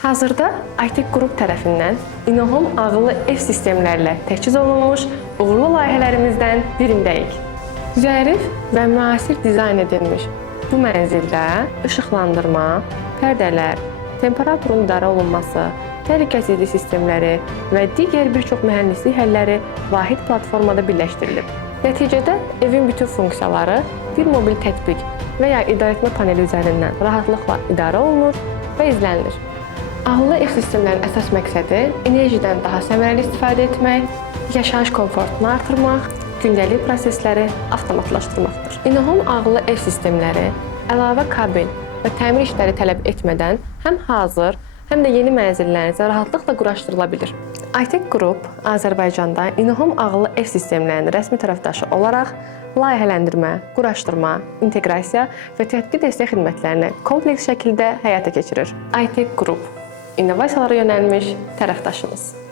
Hazırda ITEK Qrup tərəfindən InnoHome ağıllı ev sistemlərlə təchiz olunmuş uğurlu layihələrimizdən birindəyik. Zərif və müasir dizayn edilmiş bu mənzildə işıqlandırma, pərdələr, temperaturun idarə olunması, təhlükəsizlik sistemləri və digər bir çox mühəndislik həlləri vahid platformada birləşdirilib. Nəticədə evin bütün funksiyaları bir mobil tətbiq və ya idarəetmə paneli üzərindən rahatlıqla idarə olunur və izlənilir. Ağıllı ev sistemlərinin əsas məqsədi enerjidən daha səmərəli istifadə etmək, yaşayış komfortunu artırmaq, gündəlik prosesləri avtomatlaşdırmaqdır. InnoHome ağıllı ev sistemləri əlavə kabel və təmir işləri tələb etmədən həm hazır, həm də yeni mənzillərinizə rahatlıqla quraşdırıla bilir. ITEK Qrup Azərbaycanda InnoHome ağıllı ev sistemlərinin rəsmi tərəfdaşı olaraq layihələndirmə, quraşdırma, inteqrasiya və tətbiq dəstək xidmətlərini kompleks şəkildə həyata keçirir. ITEK Qrup innovasiyalara yönəlmiş tərəfdaşımız.